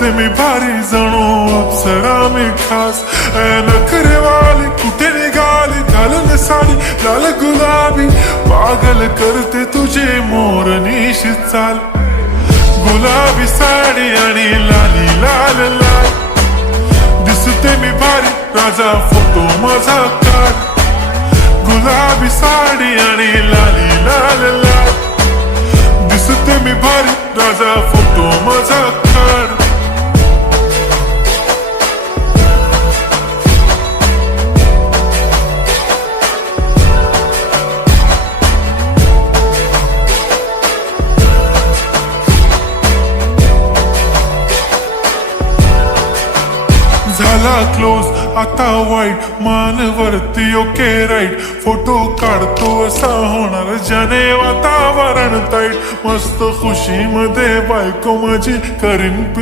दिसते मी भारी जणू अप्सरा मी खास नखरे वाली कुठे निघाली घालून साडी लाल गुलाबी पागल करते तुझे मोरनीश चाल गुलाबी साडी आणि लाली लाल लाल दिसते मी भारी राजा फोटो माझा काढ गुलाबी साडी आणि लाली लाल लाल दिसते मी भारी राजा फोटो माझा काढ झाला क्लोज आता वाईट मानवरती ओके राईट फोटो काढतो असा होणार ज्याने वातावरण ताईट मस्त खुशी मध्ये बायको माझी करीन